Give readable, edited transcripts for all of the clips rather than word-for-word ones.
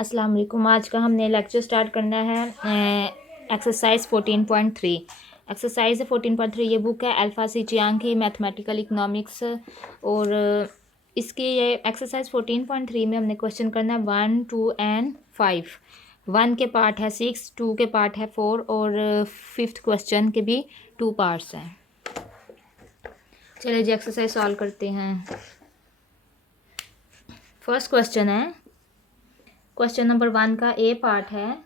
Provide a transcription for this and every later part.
अस्सलाम वालेकुम। आज का हमने लेक्चर स्टार्ट करना है एक्सरसाइज 14.3। एक्सरसाइज 14.3 ये बुक है अल्फा सी चियांग की मैथमेटिकल इकोनॉमिक्स। और इसकी ये एक्सरसाइज 14.3 में हमने क्वेश्चन करना है 1, 2 एंड 5। 1 के पार्ट है 6, 2 के पार्ट है 4 और 5th क्वेश्चन के भी 2 पार्ट्स हैं। चलिए जी एक्सरसाइज सॉल्व करते हैं। फर्स्ट क्वेश्चन है, क्वेश्चन नंबर 1 का ए पार्ट है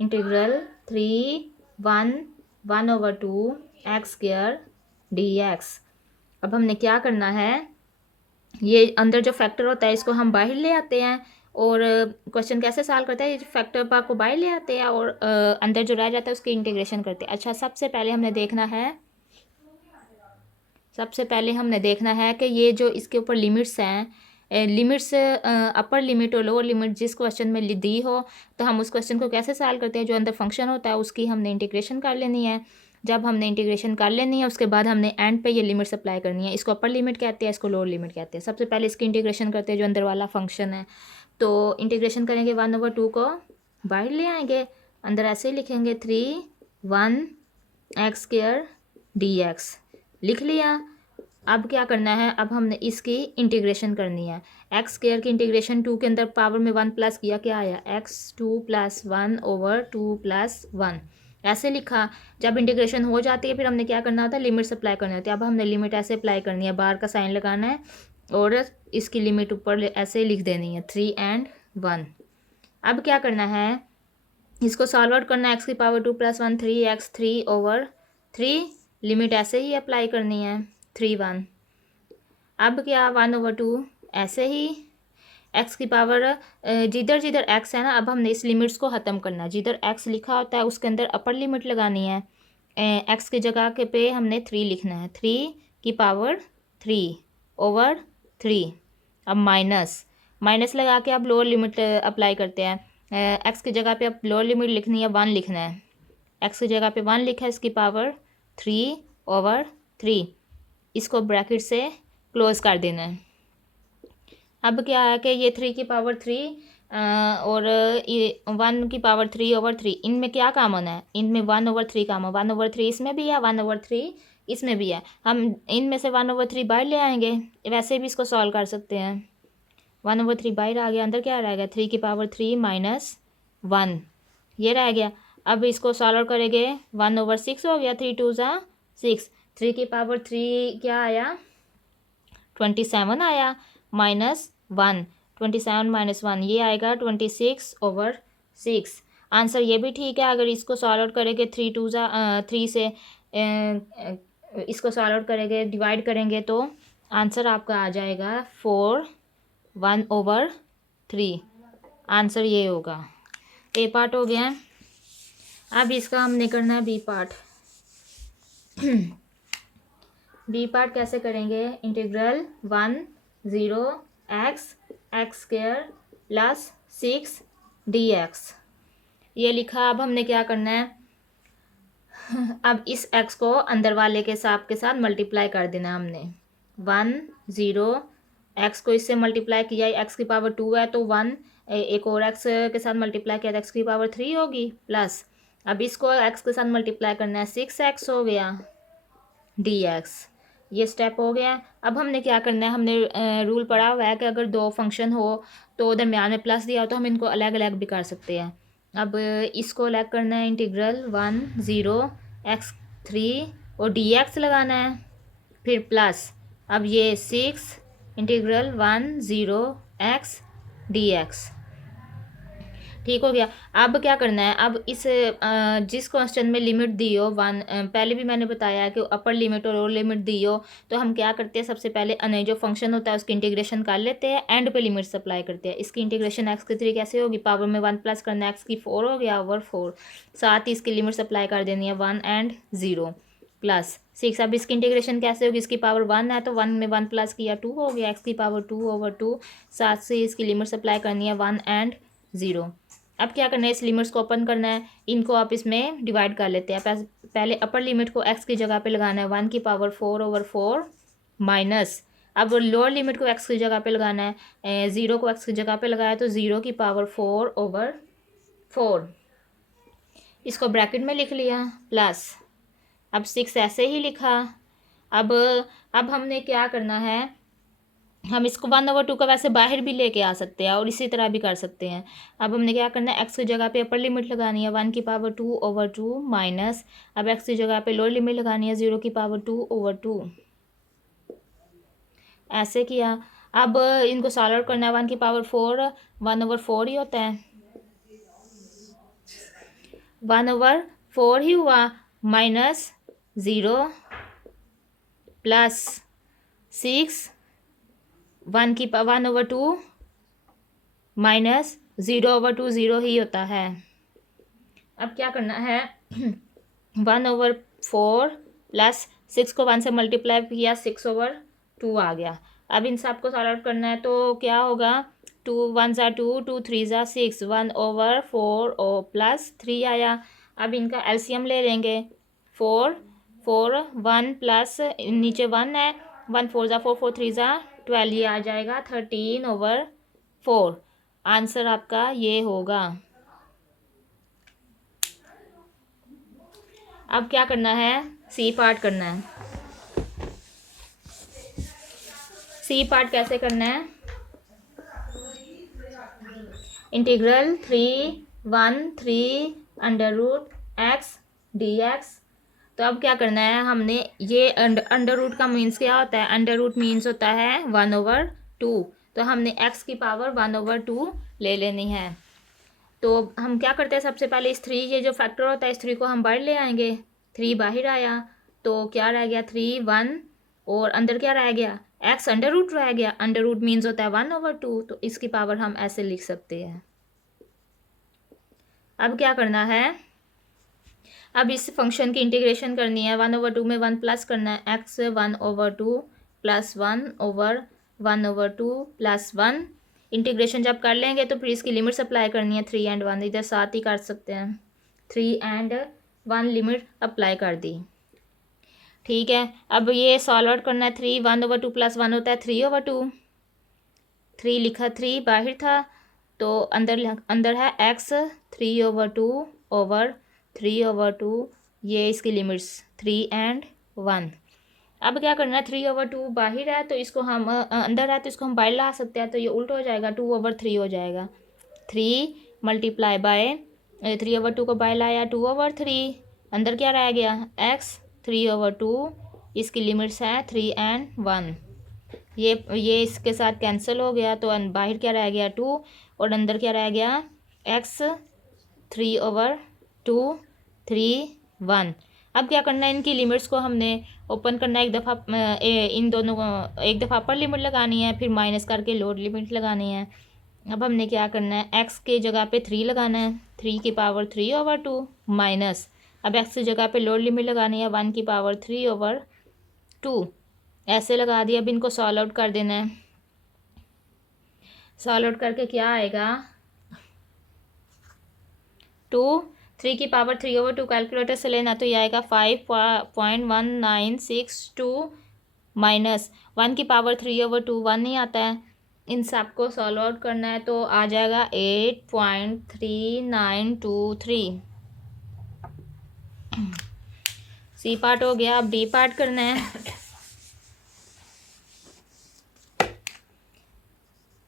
इंटीग्रल 3(1)(1/2) एक्स स्क्वायर dx। अब हमने क्या करना है, ये अंदर जो फैक्टर होता है इसको हम बाहर ले आते हैं और क्वेश्चन कैसे सॉल्व करते हैं, ये फैक्टर पार्ट को बाहर ले आते हैं और अंदर जो रह जाता है उसकी इंटीग्रेशन करते हैं। अच्छा, सबसे पहले हमने देखना है कि ये जो इसके ऊपर लिमिट्स हैं, लिमिट्स अपर लिमिट और लोअर लिमिट जिस क्वेश्चन में दी हो तो हम उस क्वेश्चन को कैसे सॉल्व करते हैं, जो अंदर फंक्शन होता है उसकी हमने इंटीग्रेशन कर लेनी है। जब हमने इंटीग्रेशन कर लेनी है उसके बाद हमने एंड पे ये लिमिट्स अप्लाई करनी है। इसको अपर लिमिट कहते हैं, इसको लोअर लिमिट कहते हैं। सबसे पहले इसकी इंटीग्रेशन करते हैं जो अंदर वाला फंक्शन है। तो इंटीग्रेशन करेंगे 1/2 को बाहर ले आएंगे, अंदर ऐसे ही लिखेंगे 3(1)(x² dx लिख लिया। अब क्या करना है, अब हमने इसकी इंटीग्रेशन करनी है। एक्स स्क्वायर की इंटीग्रेशन 2 के अंदर पावर में 1 प्लस किया, क्या आया x2 + 1/2 + 1 ऐसे लिखा। जब इंटीग्रेशन हो जाती है फिर हमने क्या करना होता है, लिमिट्स अप्लाई करनी होती है। अब हमने लिमिट ऐसे अप्लाई करनी है, बार का साइन लगाना है और इसकी लिमिट ऊपर ऐसे लिख देनी है 3 and 1। अब क्या करना है, इसको सॉल्व आउट करना है। x⁴ 2 + 1 3x 3/3 लिमिट ऐसे ही अप्लाई करनी है 3 1। अब क्या 1/2 ऐसे ही x⁴ जिधर जिधर x है ना, अब हमने इस लिमिट्स को ख़त्म करना है। जिधर x लिखा होता है उसके अंदर अपर लिमिट लगानी है। x की जगह के पे हमने 3 लिखना है, 3/3 अब माइनस लगा के अब लोअर लिमिट अप्लाई करते हैं। x की जगह पे अब लोअर लिमिट लिखनी है, 1 लिखना है। x की जगह पे 1 लिखा है, इसकी पावर 3/3 इसको ब्रैकेट से क्लोज कर देना है। अब क्या है कि ये 3/3 और ये 1/3/3 इनमें क्या कॉमन है, इनमें 1/3 कॉमन, 1/3 इसमें भी है, 1/3 इसमें भी है। हम इनमें से 1/3 बाहर ले आएंगे, वैसे भी इसको सॉल्व कर सकते हैं। 1/3 बाहर आ गया, अंदर क्या रह गया 3/3 - 1 ये रह गया। अब इसको सॉल्व करेंगे 1/6 हो गया, 3 2 ज़ा 6, 3/3 क्या आया 27 आया -1, 27 - 1 ये आएगा 26/6। आंसर ये भी ठीक है। अगर इसको सॉल्व आउट करेंगे 3 2 ज़ा 3 से इसको सॉल्व आउट करेंगे, डिवाइड करेंगे तो आंसर आपका आ जाएगा 4/1/3। आंसर ये होगा। ए पार्ट हो गया। अब इसका हमने करना है बी पार्ट। बी पार्ट कैसे करेंगे, इंटीग्रल 1(0)x² + 6 dx ये लिखा। अब हमने क्या करना है, अब इस x को अंदर वाले के साथ मल्टीप्लाई कर देना है हमने। 1(0)x को इससे मल्टीप्लाई किया, x⁴ 2 है तो 1 एक और x के साथ मल्टीप्लाई किया तो x⁴3 होगी प्लस। अब इसको x के साथ मल्टीप्लाई करना है, 6x हो गया dx ये स्टेप हो गया। अब हमने क्या करना है, हमने रूल पढ़ा हुआ है कि अगर दो फंक्शन हो तो दरम्यान में प्लस दिया हो तो हम इनको अलग अलग भी कर सकते हैं। अब इसको अलग करना है, इंटीग्रल 1(0)x3 और dx लगाना है, फिर प्लस अब ये 6 इंटीग्रल 1(0)x dx ठीक हो गया। अब क्या करना है, अब इस जिस क्वेश्चन में लिमिट दी हो 1, पहले भी मैंने बताया कि अपर लिमिट और लोअर लिमिट दी हो तो हम क्या करते हैं, सबसे पहले जो फंक्शन होता है उसकी इंटीग्रेशन कर लेते हैं, एंड पे लिमिट्स अप्लाई करते हैं। इसकी इंटीग्रेशन x⁴ कैसे होगी, पावर में 1 प्लस करना है, x⁴ हो गया /4, साथ ही इसकी लिमिट्स अप्लाई कर देनी है 1 and 0 प्लस 6। अब इसकी इंटीग्रेशन कैसे होगी, इसकी पावर 1 है तो 1 में 1 प्लस किया 2 हो गया, x⁴2/2 साथ से इसकी लिमिट्स अप्लाई करनी है 1 and 0। अब क्या करना है, इस लिमिट्स को ओपन करना है, इनको आप इसमें डिवाइड कर लेते हैं। पहले अपर लिमिट को x की जगह पे लगाना है, 1⁴/4 माइनस अब लोअर लिमिट को एक्स की जगह पे लगाना है, 0 को एक्स की जगह पे लगाया तो 0 की पावर 4/4, इसको ब्रैकेट में लिख लिया प्लस, अब 6 ऐसे ही लिखा। अब हमने क्या करना है, हम इसको 1/2 का वैसे बाहर भी लेके आ सकते हैं और इसी तरह भी कर सकते हैं। अब हमने क्या करना है, एक्स की जगह पे अपर लिमिट लगानी है 1 की पावर 2/2 माइनस, अब एक्स की जगह पे लोअर लिमिट लगानी है 0 की पावर 2/2, ऐसे किया। अब इनको सॉल्व आउट करना है, 1 की पावर 4 1/4 ही होता है, 1/4 ही हुआ, माइनस 0 प्लस 6 1/2 माइनस 0/2 0 ही होता है। अब क्या करना है 1/4 प्लस 6 को 1 से मल्टीप्लाई किया 6/2 आ गया। अब इन सब को सॉल्व आउट करना है तो क्या होगा, 2 1 ज़ा 2 2 3 ज़ा 6 1/4 और प्लस 3 आया। अब इनका एलसीएम ले लेंगे, 4 4 1 प्लस नीचे 1 है, 1 4 ज़ा 4 4 3 ज़ा 12, ये आ जाएगा 13/4। आंसर आपका ये होगा। अब क्या करना है, सी पार्ट करना है। सी पार्ट कैसे करना है, इंटीग्रल 3 1 3 √x तो अब क्या करना है, हमने ये अंडर रूट का मीन्स क्या होता है, अंडर रूट मीन्स होता है 1/2, तो हमने x की पावर 1/2 ले लेनी है। तो हम क्या करते हैं, सबसे पहले इस 3, ये जो फैक्टर होता है इस 3 को हम बाहर ले आएंगे, 3 बाहर आया तो क्या रह गया 3 1 और अंदर क्या रह गया, x अंडर रूट रह गया, अंडर रूट मीन्स होता है 1/2, तो इसकी पावर हम ऐसे लिख सकते हैं। अब क्या करना है, अब इस फंक्शन की इंटीग्रेशन करनी है, 1/2 में 1 प्लस करना है, x 1/2 प्लस 1/2 प्लस 1, इंटीग्रेशन जब कर लेंगे तो फिर इसकी लिमिट अप्लाई करनी है 3 और 1, इधर साथ ही कर सकते हैं, 3 और 1 लिमिट अप्लाई कर दी। ठीक है, अब ये सॉल्व आउट करना है, 3 1/2 प्लस 1 होता है 3/2, 3 लिखा, 3 बाहर था तो अंदर है x 3/2 ये इसकी लिमिट्स 3 और 1। अब क्या करना है, 3/2 बाहर है तो इसको हम अंदर है तो इसको हम बाहर ला सकते हैं, तो ये उल्टा हो जाएगा, 2/3 हो जाएगा, 3 मल्टीप्लाई बाय 3/2 को बाहर लाया 2/3, अंदर क्या रह गया x 3/2, इसकी लिमिट्स है 3 और 1, ये इसके साथ कैंसिल हो गया तो बाहर क्या रह गया 2 और अंदर क्या रह गया x 3/2 3 1। अब क्या करना है, इनकी लिमिट्स को हमने ओपन करना है, एक दफ़ा इन दोनों को एक दफ़ा अपर लिमिट लगानी है, फिर माइनस करके लोअर लिमिट लगानी है। अब हमने क्या करना है, x के जगह पे 3 लगाना है, 3 की पावर 3/2 माइनस, अब x की जगह पे लोअर लिमिट लगानी है 1 की पावर 3/2, ऐसे लगा दिया। अब इनको सॉल्व आउट कर देना है, सॉल्व आउट करके क्या आएगा, 3 की पावर 3/2 कैलकुलेटर से लेना तो ये आएगा 5.1962 माइनस 1 की पावर 3/2 1 नहीं आता है, इन सब को सॉल्व आउट करना है तो आ जाएगा 8.3923। सी पार्ट हो गया, अब डी पार्ट करना है।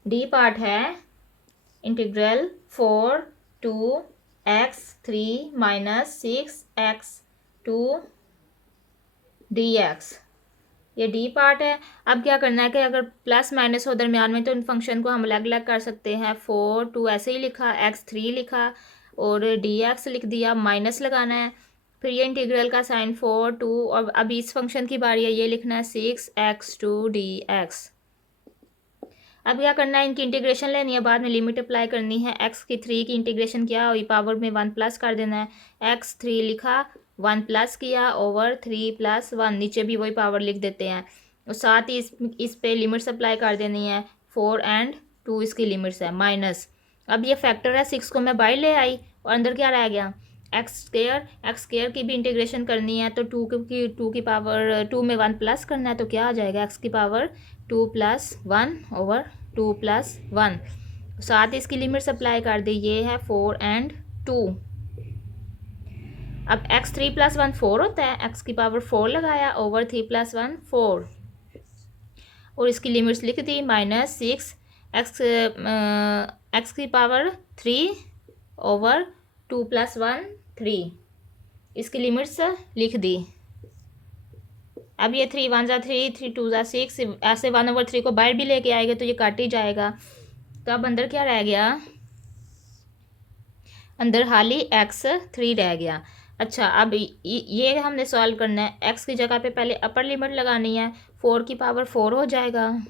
डी पार्ट है integral 4 2 x3 minus 6x2 dx, ये डी पार्ट है। अब क्या करना है कि अगर प्लस माइनस हो दरमियान में तो इन फंक्शन को हम अलग अलग कर सकते हैं, 4 2 ऐसे ही लिखा, x3 लिखा और dx लिख दिया, माइनस लगाना है, फिर ये इंटीग्रल का साइन 4 2 और अभी इस फंक्शन की बारी है, ये लिखना है 6x2 dx। अब क्या करना है, इनकी इंटीग्रेशन लेनी है, बाद में लिमिट अप्लाई करनी है, x की 3 की इंटीग्रेशन क्या हुई, पावर में 1 प्लस कर देना है, x3 लिखा 1 प्लस किया ओवर 3 + 1, नीचे भी वही पावर लिख देते हैं और साथ ही इस पे लिमिट्स अप्लाई कर देनी है, 4 और 2 इसकी लिमिट्स है माइनस। अब ये फैक्टर है, 6 को मैं बाहर ले आई और अंदर क्या रह गया एक्स स्केयर की भी इंटीग्रेशन करनी है तो टू की पावर टू में वन प्लस करना है, तो क्या आ जाएगा एक्स की पावर 2+1/2+1। साथ ही इसकी लिमिट अप्लाई कर दी, ये है 4 and 2। अब x3+1 4 होता है, x की पावर 4 लगाया ओवर 3+1 4, और इसकी लिमिट्स लिख दी -6 एक्स की पावर 3 ओवर 2+1 3, इसकी लिमिट्स लिख दी। अब ये 3 1 ज़ा 3 3 2 ज़ा 6, ऐसे 1/3 को बाहर भी लेके आएगा तो ये कट ही जाएगा। तो अब अंदर क्या रह गया, अंदर हाली x3 रह गया। अच्छा, अब ये हमने सॉल्व करना है। x की जगह पे पहले अपर लिमिट लगानी है, 4 की पावर 4 हो जाएगा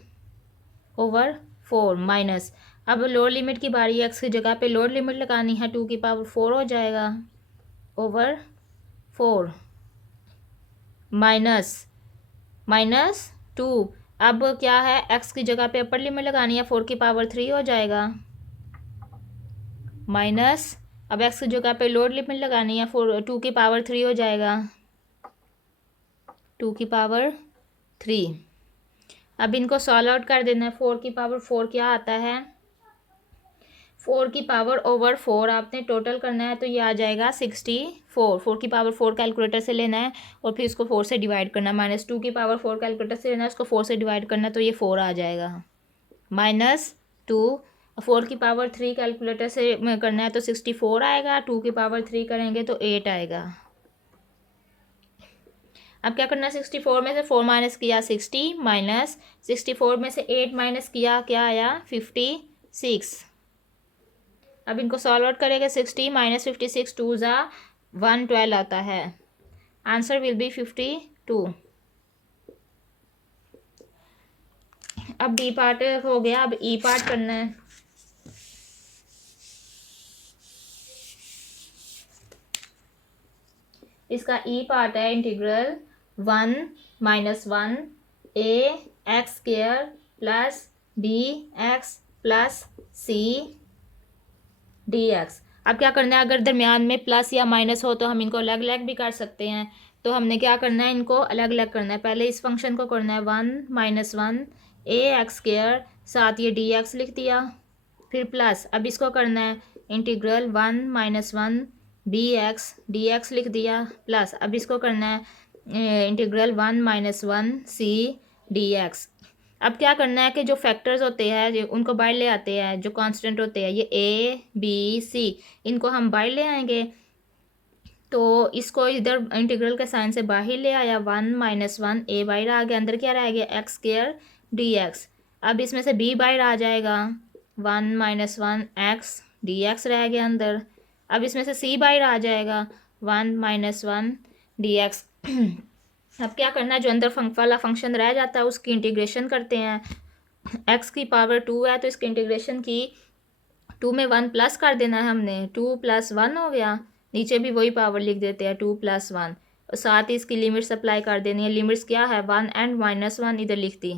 ओवर 4 माइनस, अब लोअर लिमिट की बारी है, x की जगह पे लोअर लिमिट लगानी है, 2 की पावर 4 हो जाएगा ओवर 4 माइनस 2। अब क्या है, x की जगह पे अपर लिमिट लगानी है, 4 की पावर 3 हो जाएगा माइनस, अब x की जगह पे लोअर लिमिट लगानी है, 2 की पावर 3 हो जाएगा 2 की पावर 3। अब इनको सॉल्व आउट कर देना है। 4 की पावर 4 क्या आता है, 4 की पावर ओवर 4 आपने टोटल करना है तो ये आ जाएगा 64। 4 की पावर 4 कैलकुलेटर से लेना है और फिर इसको 4 से डिवाइड करना है, -2 की पावर 4 कैलकुलेटर से लेना है, उसको 4 से डिवाइड करना है तो ये 4 आ जाएगा -2। 4 की पावर 3 कैलकुलेटर से करना है तो 64 आएगा, 2 की पावर 3 करेंगे तो 8 आएगा। अब क्या करना है, 64 में से 4 माइनस किया 60, माइनस 64 में से 8 माइनस किया, क्या आया 56। अब इनको सॉल्व आउट करेंगे, 60 माइनस 56 2 ज़ा 112 आता है, आंसर विल बी 52। अब डी पार्ट हो गया, अब ई पार्ट करना है। इसका ई पार्ट है integral 1 - 1 ax² plus bx plus c dx। अब क्या करना है, अगर दरमियान में प्लस या माइनस हो तो हम इनको अलग अलग भी कर सकते हैं, तो हमने क्या करना है, इनको अलग अलग करना है। पहले इस फंक्शन को करना है 1 - 1 ax², साथ ये dx लिख दिया, फिर प्लस अब इसको करना है इंटीग्रल 1 - 1 bx dx लिख दिया, प्लस अब इसको करना है इंटीग्रल 1 - 1 c dx। अब क्या करना है कि जो फैक्टर्स होते हैं उनको बाहर ले आते हैं, जो कांस्टेंट होते हैं ये a b c, इनको हम बाहर ले आएंगे। तो इसको इधर इंटीग्रल के साइन से बाहर ले आया, 1 - 1 a बाहर आ गया, अंदर क्या रह गया x² dx। अब इसमें से b बाहर आ जाएगा, 1 - 1 x dx रह गया अंदर। अब इसमें से c बाहर आ जाएगा, 1 - 1 dx। अब क्या करना है, जो अंदर वाला फंक्शन रह जाता है उसकी इंटीग्रेशन करते हैं। x की पावर 2 है तो इसकी इंटीग्रेशन की 2 में 1 प्लस कर देना है हमने, 2 + 1 हो गया, नीचे भी वही पावर लिख देते हैं 2 + 1, और साथ ही इसकी लिमिट्स अप्लाई कर देनी है। लिमिट्स क्या है, 1 and -1 इधर लिख दी,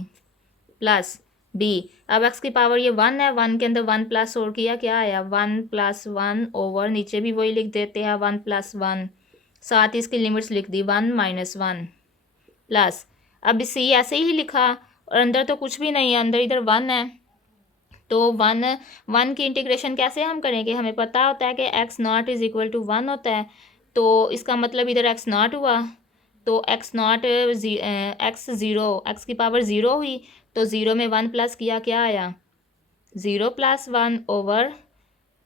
प्लस b। अब x की पावर ये 1 है, 1 के अंदर 1 प्लस और किया, क्या आया 1 + 1 ओवर, नीचे भी वही लिख देते हैं 1 + 1, साथ ही इसकी लिमिट्स लिख दी 1 - 1 प्लस। अब c ऐसे ही लिखा और अंदर तो कुछ भी नहीं है, अंदर इधर 1 है, तो 1 की इंटीग्रेशन कैसे हम करेंगे, हमें पता होता है कि x0 = 1 होता है, तो इसका मतलब इधर x0 हुआ, तो x0 x की पावर 0 हुई, तो 0 में 1 प्लस किया, क्या आया 0 + 1 ओवर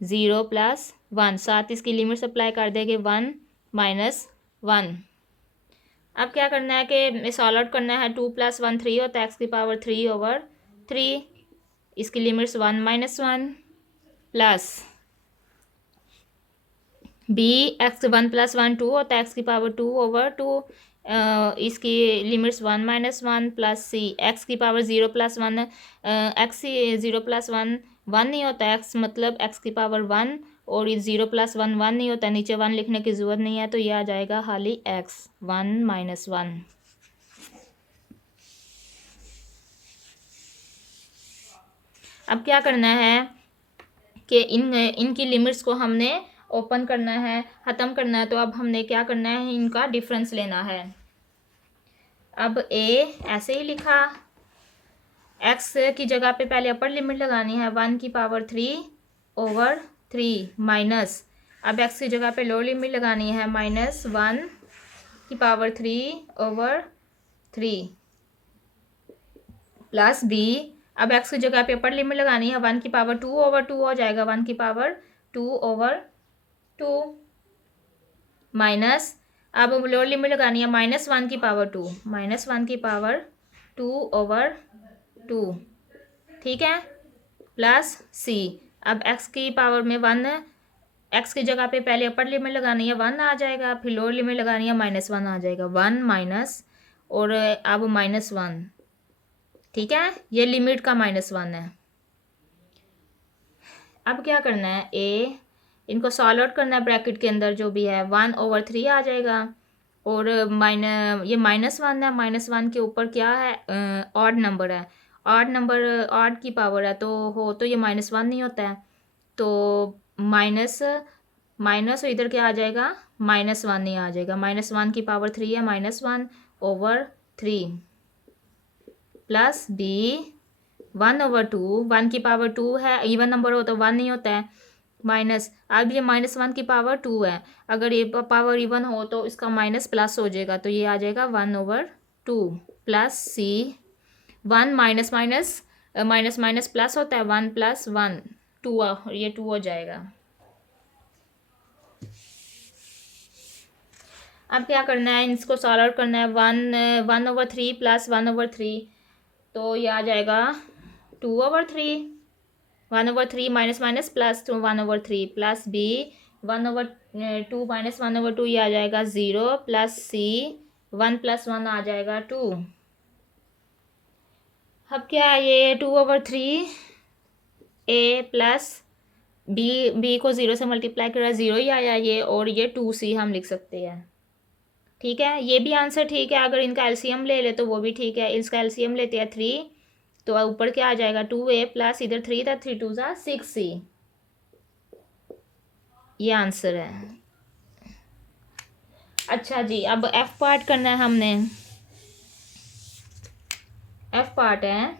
0 + 1, साथ इसकी लिमिट्स अप्लाई कर देंगे 1 - 1। अब क्या करना है कि सॉल्व आउट करना है, 2 + 1 3 होता है, x की पावर 3 ओवर 3, इसकी लिमिट्स 1 - 1 प्लस b x 1 + 1 2 होता है, x की पावर 2 ओवर 2, इसकी लिमिट्स 1 - 1 प्लस c x की पावर 0 + 1, x 0 + 1 1 नहीं होता है, x मतलब x की पावर 1, और ये 0 + 1 1 नहीं होता है, नीचे 1 लिखने की ज़रूरत नहीं है, तो ये आ जाएगा खाली x 1 - 1। अब क्या करना है कि इनकी लिमिट्स को हमने ओपन करना है, ख़त्म करना है। तो अब हमने क्या करना है, इनका डिफरेंस लेना है। अब ए ऐसे ही लिखा, एक्स की जगह पे पहले अपर लिमिट लगानी है 1/3/3 माइनस, अब एक्स की जगह पे लोअर लिमिट लगानी है -1/3/3 प्लस बी, अब एक्स की जगह पे अपर लिमिट लगानी है 1/2/2 हो जाएगा 1/2/2 माइनस, अब लोअर लिमिट लगानी है -1/2 -1/2/2 ठीक है, प्लस सी, अब एक्स की पावर में 1, एक्स की जगह पे पहले अपर लिमिट लगानी है 1 आ जाएगा, फिर लोअर लिमिट लगानी है -1 आ जाएगा 1 माइनस, और अब -1, ठीक है, ये लिमिट का -1 है। अब क्या करना है, ए इनको सॉल्व आउट करना है, ब्रैकेट के अंदर जो भी है 1/3 आ जाएगा, और ये -1 है, -1 के ऊपर क्या है, ऑड नंबर है, ऑड नंबर ऑड की पावर है, तो ये -1 नहीं होता है, तो माइनस माइनस इधर क्या आ जाएगा, -1 ही आ जाएगा, -1 की पावर 3 है, -1/3 प्लस बी 1/2, 1 की पावर 2 है, इवन नंबर हो तो 1 नहीं होता है, माइनस, अब ये -1 की पावर 2 है, अगर ये पावर इवन हो तो इसका माइनस प्लस हो जाएगा, तो ये आ जाएगा 1/2 प्लस सी 1 minus minus minus minus plus होता है 1 + 1 2, ये 2 हो जाएगा। अब क्या करना है, इसको सॉल्व आउट करना है, 1/3 प्लस 1/3, तो ये आ जाएगा 2/3, 1/3 minus minus plus 1/3 plus B 1/2 minus 1/2, ये आ जाएगा 0 प्लस सी 1 + 1 आ जाएगा 2। अब क्या है, ये 2/3 ए प्लस बी को 0 से मल्टीप्लाई करा 0 ही आया ये, और ये 2c हम लिख सकते हैं, ठीक है, ये भी आंसर ठीक है। अगर इनका एलसीएम ले ले तो वो भी ठीक है, इसका एलसीएम लेते हैं 3, तो ऊपर क्या आ जाएगा 2a प्लस इधर 3 था, 3 2 6c, ये आंसर है। अच्छा जी, अब एफ पार्ट करना है हमने। एफ पार्ट है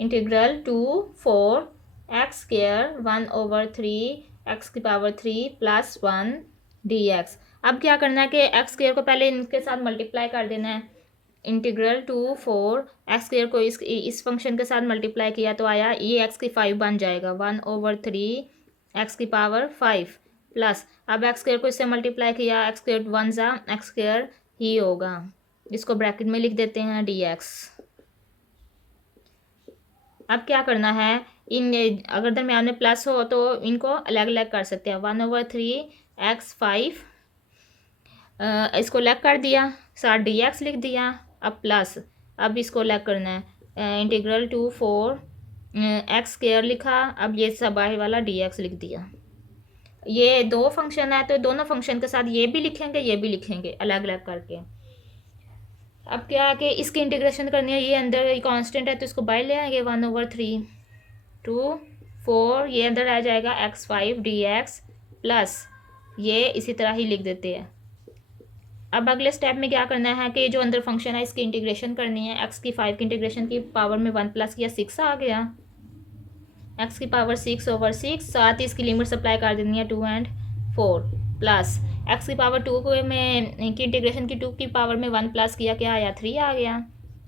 इंटीग्रल 2/4 x² 1/3 + 1 dx। अब क्या करना है कि x² को पहले इनके साथ मल्टीप्लाई कर देना है, इंटीग्रल 2/4 x² को इस फंक्शन के साथ मल्टीप्लाई किया तो आया ये x³ बन जाएगा 1/3 x³ प्लस, अब x² को इससे मल्टीप्लाई किया, x² 1 x² ही होगा, इसको ब्रैकेट में लिख देते हैं dx। अब क्या करना है, इन अगर दरम्यान में प्लस हो तो इनको अलग अलग कर सकते हैं, 1/3 x5 इसको अलग कर दिया, साथ dx लिख दिया, अब प्लस, अब इसको अलग करना है, इंटीग्रल 2/4 x² लिखा, अब ये सब बाहर वाला dx लिख दिया। ये दो फंक्शन है तो दोनों फंक्शन के साथ ये भी लिखेंगे ये भी लिखेंगे अलग अलग करके। अब क्या है कि इसकी इंटीग्रेशन करनी है, ये अंदर कांस्टेंट है तो इसको बाहर ले आएंगे, 1/3 2/4 ये अंदर आ जाएगा x5 dx प्लस ये इसी तरह ही लिख देते हैं। अब अगले स्टेप में क्या करना है कि जो अंदर फंक्शन है इसकी इंटीग्रेशन करनी है, x5 की इंटीग्रेशन की पावर में 1 प्लस किया 6 आ गया, x6/6 साथ ही इसकी लिमिट सप्लाई कर देनी है 2 और 4 प्लस x2 को में की इंटीग्रेशन की 2 की पावर में 1 प्लस किया, क्या आया 3 आ गया,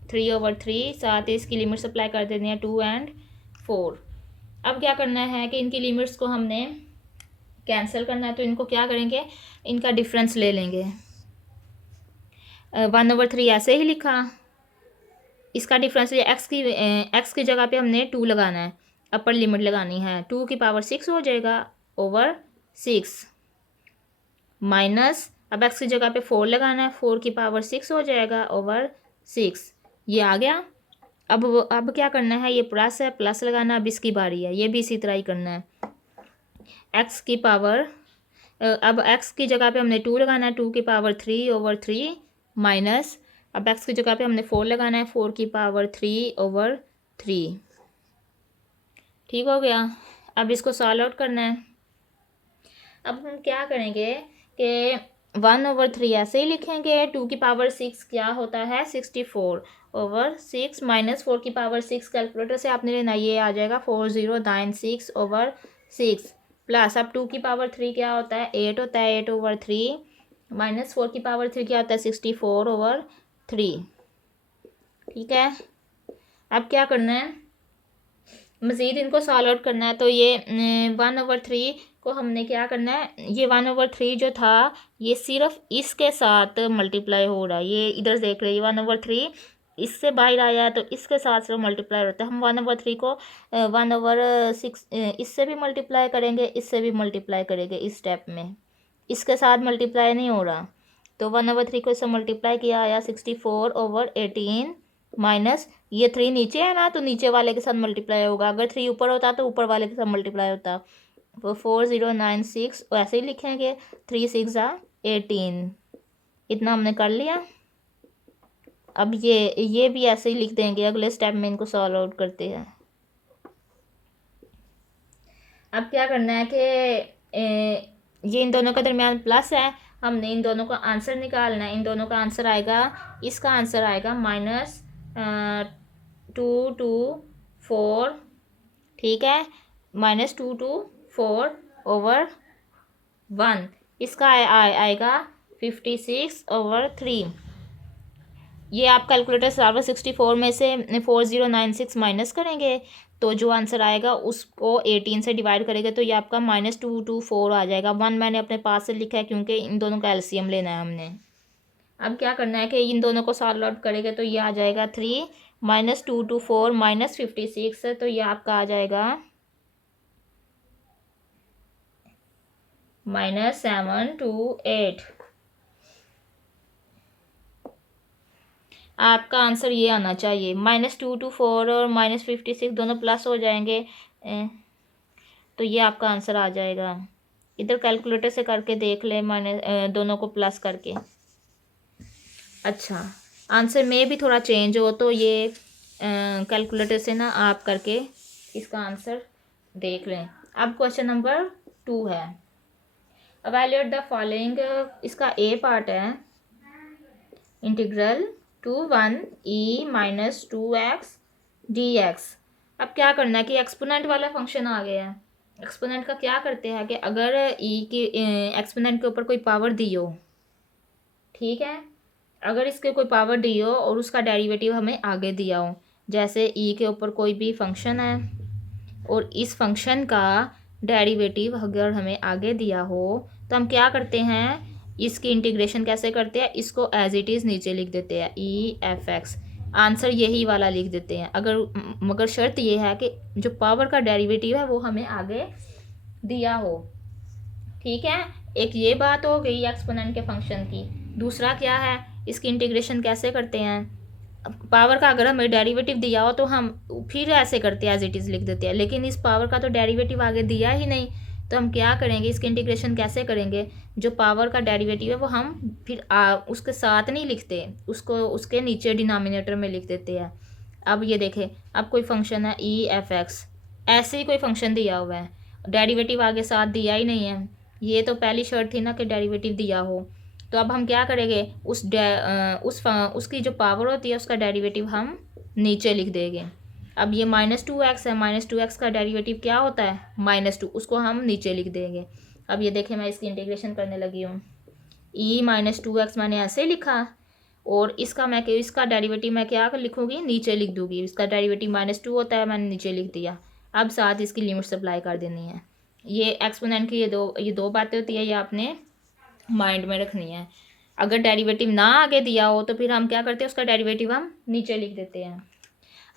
3/3 साथ ही इसकी लिमिट सप्लाई कर देनी है 2 और 4। अब क्या करना है कि इनकी लिमिट्स को हमने कैंसिल करना है, तो इनको क्या करेंगे, इनका डिफरेंस ले लेंगे, 1/3 ऐसे ही लिखा, इसका डिफरेंस ये एक्स की जगह पे हमने 2 लगाना है, अपर लिमिट लगानी है, 2 की पावर 6 हो जाएगा ओवर 6 माइनस, अब एक्स की जगह पे 4 लगाना है, 4 की पावर 6 हो जाएगा ओवर 6, ये आ गया। अब क्या करना है, ये प्लस है, प्लस लगाना, अब इसकी बारी है, ये भी इसी तरह ही करना है, एक्स की पावर अब एक्स की जगह पे हमने 2 लगाना है, 2 की पावर 3/3 माइनस, अब एक्स की जगह पे हमने 4 लगाना है, 4 की पावर 3/3, ठीक हो गया। अब इसको सॉल्व आउट करना है, अब हम क्या करेंगे कि 1/3 ऐसे ही लिखेंगे। 2⁶ क्या होता है 64/6 -4⁶ कैलकुलेटर से आपने लेना, ये आ जाएगा 4096/6 प्लस अब 2⁵ क्या होता है 8 होता है 8/3 -4⁵ क्या होता है 64/3। ठीक है, अब क्या करना है मज़ीद इनको सॉल्व आउट करना है। तो ये 1/3 को हमने क्या करना है, ये 1/3 जो था ये सिर्फ इसके साथ मल्टीप्लाई हो रहा है। ये इधर देख रहे हैं 1/3 इससे बाहर आया है तो इसके साथ सिर्फ मल्टीप्लाई होता है। हम 1/3 को 1/6 इससे भी मल्टीप्लाई करेंगे, इससे भी मल्टीप्लाई करेंगे इस स्टेप में, इसके साथ मल्टीप्लाई नहीं हो रहा। तो 1/3 को इससे मल्टीप्लाई किया आया 64/18 माइनस ये 3 नीचे है ना तो नीचे वाले के साथ मल्टीप्लाई होगा, अगर 3 ऊपर होता तो ऊपर वाले के साथ मल्टीप्लाई होता। वो 4096 ऐसे ही लिखेंगे 3 6 18। इतना हमने कर लिया। अब ये भी ऐसे ही लिख देंगे, अगले स्टेप में इनको सॉल्व आउट करते हैं। अब क्या करना है कि ये इन दोनों के दरमियान प्लस है, हमने इन दोनों का आंसर निकालना है। इन दोनों का आंसर आएगा, इसका आंसर आएगा -224। ठीक है, -224/1। इसका आएगा 56/3। ये आप कैलकुलेटर से 64 में से 4096 माइनस करेंगे तो जो आंसर आएगा उसको 18 से डिवाइड करेंगे तो ये आपका -224 आ जाएगा। 1 मैंने अपने पास से लिखा है क्योंकि इन दोनों का एलसीएम लेना है हमने। अब क्या करना है कि इन दोनों को सॉल्व आउट करेंगे तो ये आ जाएगा 3 -224 -56 तो ये आपका आ जाएगा -728। आपका आंसर ये आना चाहिए। -224 और -56 दोनों प्लस हो जाएंगे तो ये आपका आंसर आ जाएगा। इधर कैलकुलेटर से करके देख ले, दोनों को प्लस करके। अच्छा, आंसर में भी थोड़ा चेंज हो तो ये कैलकुलेटर से ना आप करके इसका आंसर देख लें। अब क्वेश्चन नंबर 2 है, एवेल्यूएट द फॉलोइंग। इसका ए पार्ट है इंटीग्रल 1e - 2x dx। अब क्या करना है कि एक्सपोनेंट वाला फंक्शन आ गया है। एक्सपोनेंट का क्या करते हैं कि अगर ई की एक्सपोनेंट के ऊपर कोई पावर दी हो, ठीक है, अगर इसके कोई पावर दी हो और उसका डेरिवेटिव हमें आगे दिया हो, जैसे ई के ऊपर कोई भी फंक्शन है और इस फंक्शन का डेरिवेटिव अगर हमें आगे दिया हो तो हम क्या करते हैं, इसकी इंटीग्रेशन कैसे करते हैं, इसको एज इट इज़ नीचे लिख देते हैं e(f(x), आंसर यही वाला लिख देते हैं। मगर शर्त ये है कि जो पावर का डेरिवेटिव है वो हमें आगे दिया हो। ठीक है, एक ये बात हो गई एक्सपोनेंट के फंक्शन की। दूसरा क्या है, इसकी इंटीग्रेशन कैसे करते हैं, पावर का अगर हमें डेरिवेटिव दिया हो तो हम फिर ऐसे करते हैं एज इट इज़ लिख देते हैं, लेकिन इस पावर का तो डेरिवेटिव आगे दिया ही नहीं तो हम क्या करेंगे, इसकी इंटीग्रेशन कैसे करेंगे, जो पावर का डेरिवेटिव है वो हम फिर उसके साथ नहीं लिखते, उसको उसके नीचे डिनोमिनेटर में लिख देते हैं। अब ये देखें, अब कोई फंक्शन है e(f(x), ऐसे ही कोई फंक्शन दिया हुआ है, डेरिवेटिव आगे साथ दिया ही नहीं है। ये तो पहली शर्त थी ना कि डेरिवेटिव दिया हो। तो अब हम क्या करेंगे, उसकी जो पावर होती है उसका डेरिवेटिव हम नीचे लिख देंगे। अब ये -2x है, -2x का डेरिवेटिव क्या होता है -2, उसको हम नीचे लिख देंगे। अब ये देखें, मैं इसकी इंटीग्रेशन करने लगी हूँ। e -2x मैंने ऐसे लिखा और इसका डेरिवेटिव मैं क्या लिखूँगी, नीचे लिख दूँगी। इसका डेरिवेटिव -2 होता है, मैंने नीचे लिख दिया। अब साथ इसकी लिमिट अप्लाई कर देनी है। ये एक्सपोनेंट की ये दो बातें होती है, ये आपने माइंड में रखनी है। अगर डेरिवेटिव ना आगे दिया हो तो फिर हम क्या करते हैं, उसका डेरिवेटिव हम नीचे लिख देते हैं।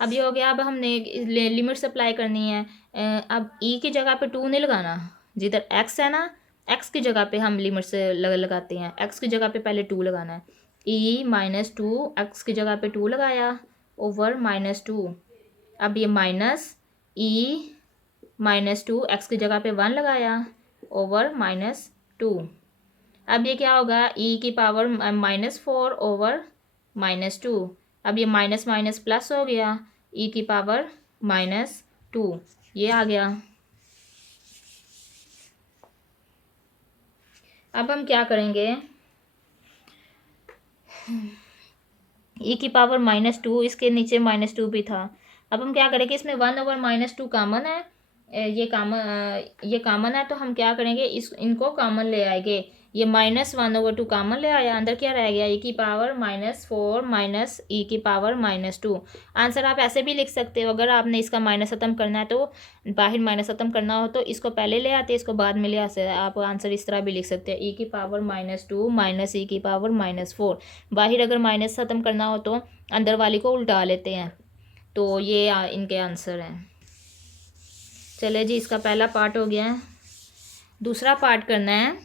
अब ये हो गया। अब हमने लिमिट्स अप्लाई करनी है। अब ई की जगह पे 2 नहीं लगाना, जिधर एक्स है ना, एक्स की जगह पे हम लिमिट्स लगाते हैं। एक्स की जगह पे पहले 2 लगाना है। ई -2 एक्स की जगह पे 2 लगाया ओवर -2। अब ये माइनस ई -2 एक्स की जगह पे 1 लगाया ओवर -2। अब ये क्या होगा, ई की पावर -4 ओवर -2। अब ये माइनस माइनस प्लस हो गया, ई की पावर -2 ये आ गया। अब हम क्या करेंगे, ई की पावर -2, इसके नीचे -2 भी था। अब हम क्या करेंगे, इसमें 1/-2 कॉमन है, ये कॉमन है, तो हम क्या करेंगे, इनको कॉमन ले आएंगे। ये -1/2 कॉमन ले आया, अंदर क्या रह गया, ई की पावर -4 माइनस ई की पावर -2। आंसर आप ऐसे भी लिख सकते हो, अगर आपने इसका माइनस ख़त्म करना है तो बाहर माइनस ख़त्म करना हो तो इसको पहले ले आते, इसको बाद में ले आते। आप आंसर इस तरह भी लिख सकते हैं, ई की पावर -2 माइनस ई की पावर -4। बाहर अगर माइनस ख़त्म करना हो तो अंदर वाली को उल्टा लेते हैं। तो ये इनके आंसर हैं। चले जी, इसका पहला पार्ट हो गया है। दूसरा पार्ट करना है।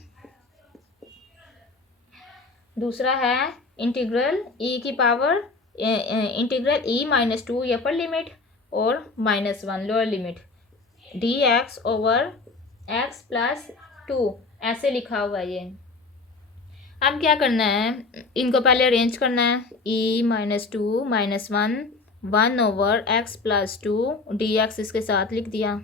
दूसरा है इंटीग्रल ई की पावर इंटीग्रल ई -2 ये अपर लिमिट और -1 lower limit D x over x plus 2 ऐसे लिखा हुआ है ये। अब क्या करना है, इनको पहले अरेंज करना है। ई -2 -1 1 over x plus 2 D x इसके साथ लिख दिया।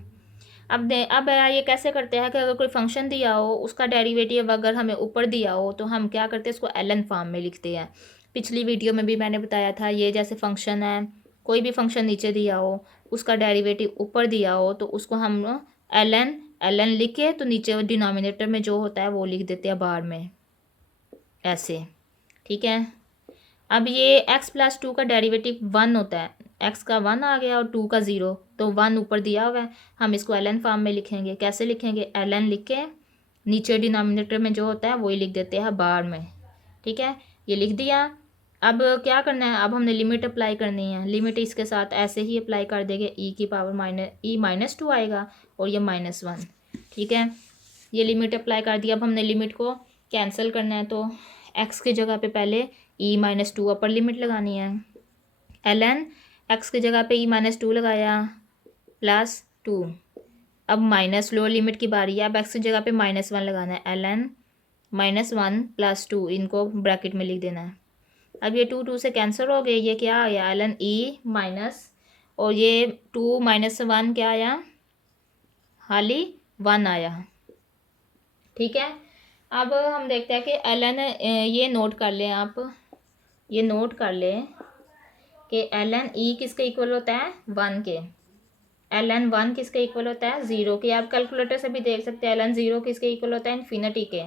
अब ये कैसे करते हैं कि अगर कोई फंक्शन दिया हो, उसका डेरिवेटिव अगर हमें ऊपर दिया हो तो हम क्या करते हैं, इसको एलन फॉर्म में लिखते हैं। पिछली वीडियो में भी मैंने बताया था, ये जैसे फंक्शन है, कोई भी फंक्शन नीचे दिया हो, उसका डेरिवेटिव ऊपर दिया हो तो उसको हम एलन एलन लिख के तो नीचे डिनोमिनेटर में जो होता है वो लिख देते हैं बार में, ऐसे। ठीक है। अब ये x प्लस 2 का डेरिवेटिव 1 होता है, x का 1 आ गया और 2 का 0, तो 1 ऊपर दिया हुआ है, हम इसको एल एन फॉर्म में लिखेंगे। कैसे लिखेंगे, एल एन लिख के नीचे डिनोमिनेटर में जो होता है वही लिख देते हैं बार में। ठीक है, ये लिख दिया। अब क्या करना है, अब हमने लिमिट अप्लाई करनी है। लिमिट इसके साथ ऐसे ही अप्लाई कर देंगे, ई की पावर -2 आएगा और ये -1। ठीक है, ये लिमिट अप्लाई कर दिया। अब हमने लिमिट को कैंसिल करना है, तो x की जगह पे पहले ई -2 अपर लिमिट लगानी है। एल एन एक्स की जगह पे ई -2 लगाया प्लस 2। अब माइनस लोअर लिमिट की बारी है, अब एक्स की जगह पे -1 लगाना है। एल एन -1 प्लस 2 इनको ब्रैकेट में लिख देना है। अब ये 2 से कैंसिल हो गए, ये क्या आया, एल एन ई माइनस और ये 2 - 1 क्या आया, हाली 1 आया। ठीक है, अब हम देखते हैं कि एल एन, ये नोट कर लें आप, ये नोट कर लें कि एल एन ई किसके इक्वल होता है, 1 के। एल एन 1 किसके इक्वल होता है, 0 के। आप कैलकुलेटर से भी देख सकते हैं, एल एन 0 किसके इक्वल होता है, इन्फिनिटी के।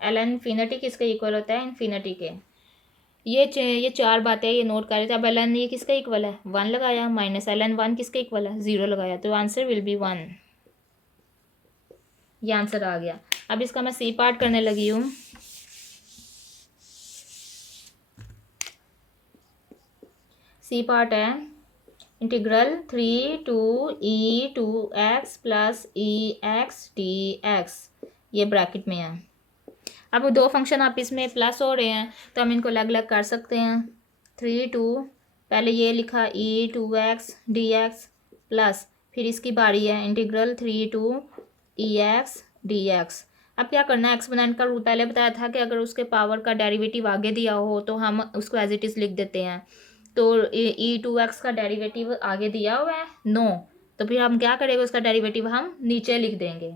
एल एन इन्फिनिटी किसके इक्वल होता है, इन्फिनिटी के। ये 4 बातें ये नोट कर रहे थे। अब एल एन ये किसका इक्वल है, 1 लगाया, माइनस एल एन 1 किसके इक्वल है, 0 लगाया, तो आंसर विल बी 1। ये आंसर आ गया। अब इसका मैं सी पार्ट करने लगी हूँ। सी पार्ट है integral 3 to e 2x plus E x D x, ये ब्रैकेट में है। अब 2 फंक्शन आप इसमें प्लस हो रहे हैं तो हम इनको अलग अलग कर सकते हैं। 3 to पहले ये लिखा e 2x D x plus, फिर इसकी बारी है integral 3 to E x D x. अब क्या करना है, एक्सपोनेंट का रूल पहले बताया था कि अगर उसके पावर का डेरिवेटिव आगे दिया हो तो हम उसको एज इट इज़ लिख देते हैं। तो ई 2x का डेरिवेटिव आगे दिया हुआ है 9, तो फिर हम क्या करेंगे, उसका डेरिवेटिव हम नीचे लिख देंगे।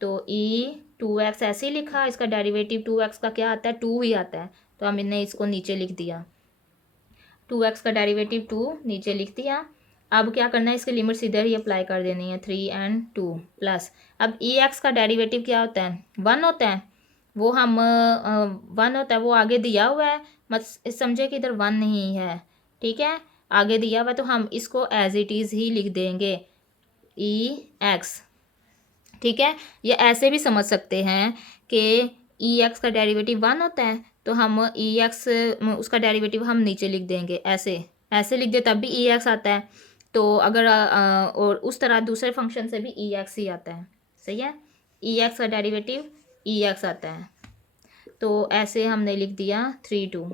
तो ई 2x ऐसे ही लिखा, इसका डेरिवेटिव 2x का क्या आता है, 2 ही आता है, तो हमने इसको नीचे लिख दिया। 2x का डेरिवेटिव 2 नीचे लिख दिया। अब क्या करना है, इसकी लिमिट सीधे ही अप्लाई कर देनी है, 3 and 2 प्लस। अब ई एक्स का डेरिवेटिव क्या होता है, 1 होता है, वो हम 1 होता है, वो आगे दिया हुआ है, मत समझे कि इधर 1 नहीं है। ठीक है, आगे दिया हुआ तो हम इसको एज इट इज़ ही लिख देंगे, ई एक्स। ठीक है, ये ऐसे भी समझ सकते हैं कि ई एक्स का डेरिवेटिव 1 होता है तो हम ई एक्स उसका डेरिवेटिव हम नीचे लिख देंगे, ऐसे ऐसे लिख दे तब भी ई एक्स आता है। तो अगर और उस तरह दूसरे फंक्शन से भी ई एक्स ही आता है। सही है, ई एक्स का डेरिवेटिव ई एक्स आता है, तो ऐसे हमने लिख दिया 3 2,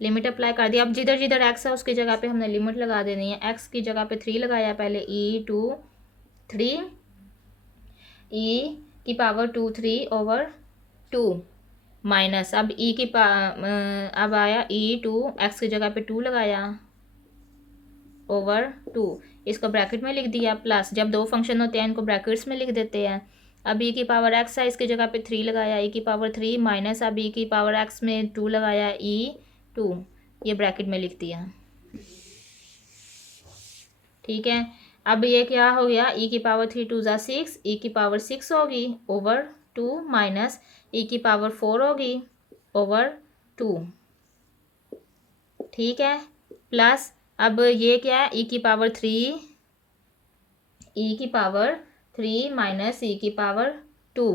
लिमिट अप्लाई कर दिया। अब जिधर जिधर एक्स है उसकी जगह पे हमने लिमिट लगा देनी है। एक्स की जगह पे 3 लगाया पहले, ई 2 3 ई की पावर 2 3 ओवर 2 माइनस, अब ई की अब आया ई 2 एक्स की जगह पे 2 लगाया ओवर 2, इसको ब्रैकेट में लिख दिया प्लस। जब 2 फंक्शन होते हैं इनको ब्रैकेट्स में लिख देते हैं, अब e की पावर x है, इसकी जगह पे 3 लगाया, e की पावर 3 माइनस अब e की पावर x में 2 लगाया, e 2, ये ब्रैकेट में लिख दिया। ठीक है, अब ये क्या हो गया, e की पावर 3 2 ज़ा 6, e की पावर 6 होगी ओवर 2 माइनस e की पावर 4 होगी ओवर 2। ठीक है, प्लस अब ये क्या है, e की पावर 3, e की पावर 3 माइनस e की पावर 2।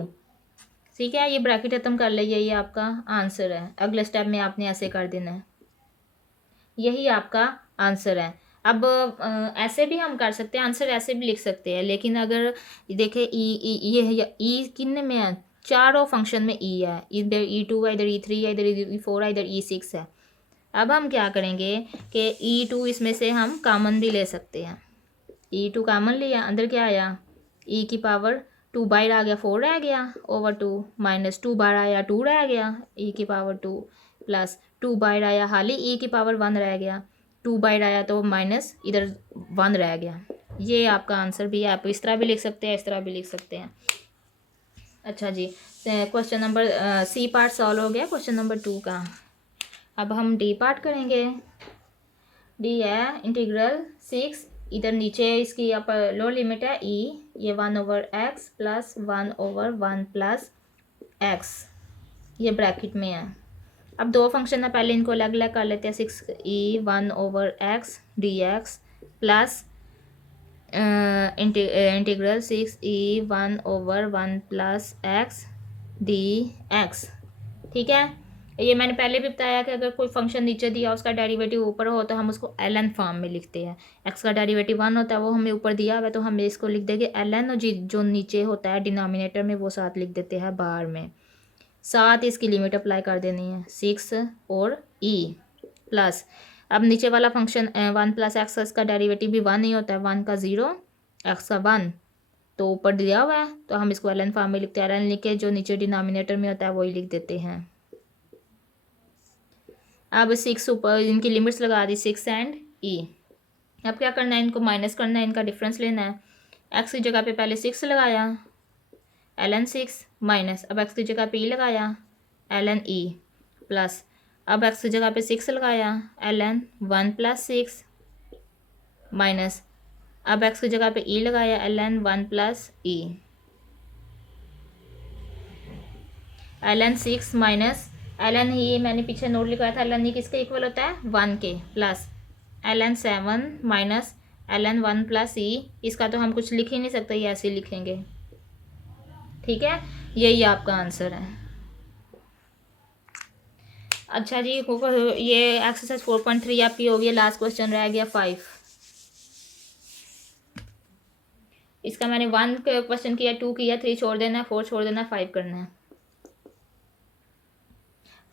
ठीक है, ये ब्रैकेट खत्म कर लिया, ये आपका आंसर है। अगले स्टेप में आपने ऐसे कर देना है, यही आपका आंसर है। अब ऐसे भी हम कर सकते हैं, आंसर ऐसे भी लिख सकते हैं, लेकिन अगर देखें ये ई किन में है, चारों फंक्शन में ई है, इधर E2 है, इधर E3 है, इधर E4 है, इधर E6 है। अब हम क्या करेंगे कि E2 इसमें से हम कॉमन भी ले सकते हैं। E2 कॉमन लिया, अंदर क्या आया, e की पावर 2 बाहर आ गया, 4 रह गया ओवर 2 माइनस 2 बाहर आया, 2 रह गया, e की पावर 2 प्लस 2 बाहर आया, हाली e की पावर 1 रह गया, 2 बाहर आया तो माइनस इधर 1 रह गया। ये आपका आंसर भी है, आप इस तरह भी लिख सकते हैं, इस तरह भी लिख सकते हैं। अच्छा जी, question number C part solve हो गया, क्वेश्चन नंबर 2 का। अब हम डी पार्ट करेंगे। डी है इंटीग्रल 6, इधर नीचे इसकी अपर लोअर लिमिट है e, ये 1/x प्लस 1/1 प्लस x, ये ब्रैकेट में है। अब दो फंक्शन है, पहले इनको अलग अलग कर लेते हैं। 6e 1/x dx plus integral 6e 1/1 plus x dx। ठीक है, ये मैंने पहले भी बताया कि अगर कोई फंक्शन नीचे दिया उसका डेरिवेटिव ऊपर हो तो हम उसको ln फॉर्म में लिखते हैं। x का डेरिवेटिव 1 होता है, वो हमें ऊपर दिया हुआ है तो हम इसको लिख देंगे ln, और जो नीचे होता है डिनोमिनेटर में वो साथ लिख देते हैं बाहर में। साथ इसकी लिमिट अप्लाई कर देनी है 6 और e प्लस, अब नीचे वाला फंक्शन 1 प्लस एक्स, इसका डेरिवेटिव भी 1 ही होता है, 1 का 0 x का 1, तो ऊपर दिया हुआ है तो हम इसको ln फॉर्म में लिखते हैं। ln लिख के जो नीचे डिनोमिनेटर में होता है वही लिख देते हैं। अब 6 ऊपर, इनकी लिमिट्स लगा दी 6 एंड e। अब क्या करना है, इनको माइनस करना है, इनका डिफरेंस लेना है। x की जगह पे पहले 6 लगाया, ln 6 माइनस, अब x की जगह पे e लगाया ln e प्लस, अब x की जगह पे 6 लगाया ln 1 प्लस 6 माइनस, अब x की जगह पे e लगाया ln 1 plus e, ln 6 minus ln ही मैंने पीछे नोट लिखवाया था, ln ही किसके इक्वल होता है 1 के, plus ln 7 minus ln 1 plus e, इसका तो हम कुछ लिख ही नहीं सकते, ये ऐसे लिखेंगे। ठीक है, यही आपका आंसर है। अच्छा जी, ये एक्सरसाइज 4.3 आपकी हो गई। लास्ट क्वेश्चन रह गया 5। इसका मैंने 1 क्वेश्चन किया, 2 किया, 3 छोड़ देना है, 4 छोड़ देना है, 5 करना है।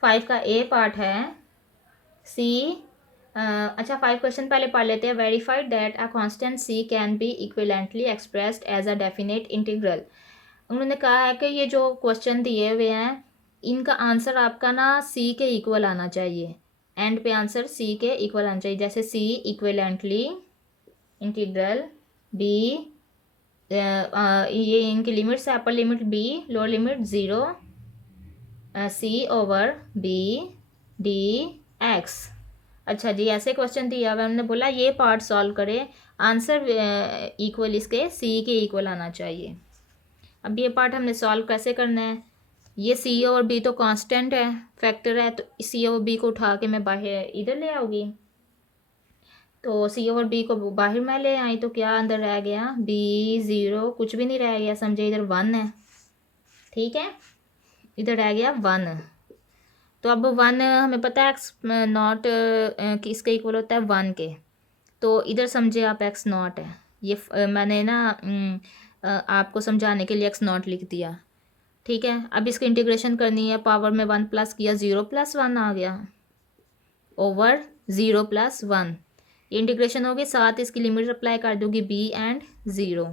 5 का ए पार्ट है सी। अच्छा, 5 क्वेश्चन पहले पढ़ लेते हैं। Verified that a constant C can be equivalently expressed as a definite integral. उन्होंने कहा है कि ये जो क्वेश्चन दिए हुए हैं इनका आंसर आपका ना सी के इक्वल आना चाहिए, एंड पे आंसर सी के इक्वल आना चाहिए। जैसे सी इक्विवेलेंटली इंटीग्रल बी, ये इनकी लिमिट्स है, upper limit B, lower limit 0, C over B D X. अच्छा जी, ऐसे क्वेश्चन दिया हुआ, हमने बोला ये पार्ट सॉल्व करें, आंसर इक्वल इसके सी के इक्वल आना चाहिए। अब ये पार्ट हमने सॉल्व कैसे करना है, ये सी और बी तो कांस्टेंट है, फैक्टर है, तो सी और बी को उठा के मैं बाहर इधर ले आऊँगी, तो सी और बी को बाहर मैं ले आई तो क्या अंदर रह गया, बी 0, कुछ भी नहीं रह गया, समझे इधर 1 है। ठीक है, इधर रह गया 1, तो अब 1 हमें पता है एक्स नॉट किसके इक्वल होता है 1 के, तो इधर समझे आप एक्स नॉट है, ये मैंने ना आपको समझाने के लिए एक्स नॉट लिख दिया। ठीक है, अब इसकी इंटीग्रेशन करनी है, पावर में 1 प्लस किया, 0 + 1 आ गया ओवर 0 + 1, ये इंटीग्रेशन होगी, साथ इसकी लिमिट अप्लाई कर दूंगी b एंड 0,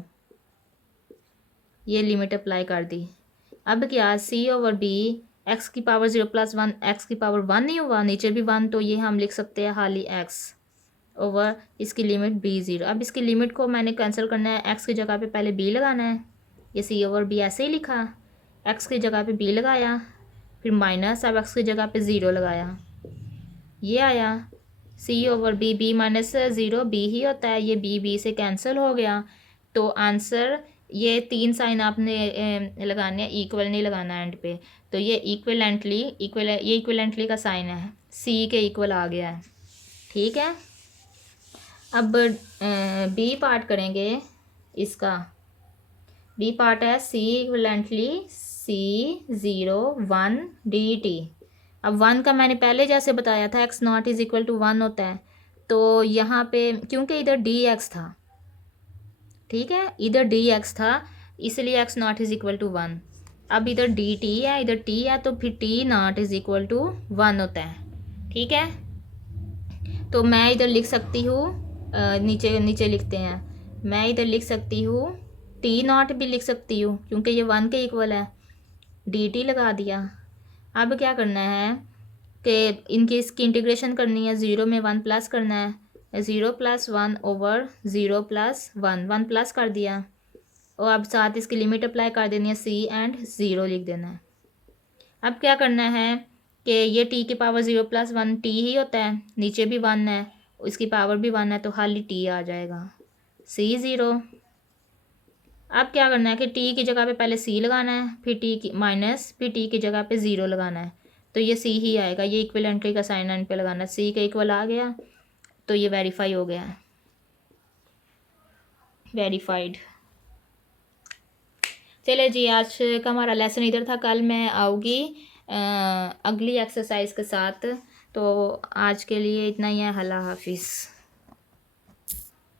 ये लिमिट अप्लाई कर दी। अब क्या, c ओवर b, x की पावर 0 + 1, x की पावर 1 नहीं हुआ, नीचे भी 1, तो ये हम लिख सकते हैं खाली x ओवर इसकी लिमिट b 0। अब इसकी लिमिट को मैंने कैंसिल करना है, x की जगह पे पहले b लगाना है, ये सी ओवर बी ऐसे ही लिखा, एक्स की जगह पे बी लगाया, फिर माइनस, अब एक्स की जगह पे ज़ीरो लगाया, ये आया C over B, B minus zero B ही होता है, ये बी से कैंसिल हो गया। तो आंसर, ये 3 साइन आपने लगाने हैं, इक्वल नहीं लगाना एंड पे। तो ये इक्वलेंटली ये इक्वलेंटली का साइन है, सी के इक्वल आ गया है। ठीक है, अब बी पार्ट करेंगे इसका। बी पार्ट है सी इक्वलेंटली C0 1 dt। अब 1 का मैंने पहले जैसे बताया था x not is equal to 1 होता है, तो यहाँ पे क्योंकि इधर dx था, ठीक है, इधर dx था, इसलिए x not is equal to 1। अब इधर dt है, इधर t है, तो फिर t not is equal to 1 होता है। ठीक है, तो मैं इधर लिख सकती हूँ, नीचे नीचे लिखते हैं, मैं इधर लिख सकती हूँ टी नॉट भी लिख सकती हूँ क्योंकि ये 1 के इक्वल है, डी टी लगा दिया। अब क्या करना है कि इसकी इंटीग्रेशन करनी है, 0 में 1 प्लस करना है, 0 + 1 ओवर 0 + 1, 1 प्लस कर दिया, और अब साथ इसकी लिमिट अप्लाई कर देनी है, c एंड 0 लिख देना है। अब क्या करना है कि ये t की पावर 0 + 1 t ही होता है, नीचे भी 1 है, इसकी पावर भी 1 है, तो खाली t आ जाएगा, c0। अब क्या करना है कि t की जगह पे पहले c लगाना है, फिर t की माइनस, फिर t की जगह पे 0 लगाना है, तो ये c ही आएगा, ये इक्विवेलेंटली का साइन एंड पे लगाना है, c के इक्वल आ गया, तो ये वेरीफाई हो गया है, वेरीफाइड। चले जी, आज का हमारा लेसन इधर था, कल मैं आऊँगी अगली एक्सरसाइज के साथ। तो आज के लिए इतना ही है, अल्लाह हाफिज़।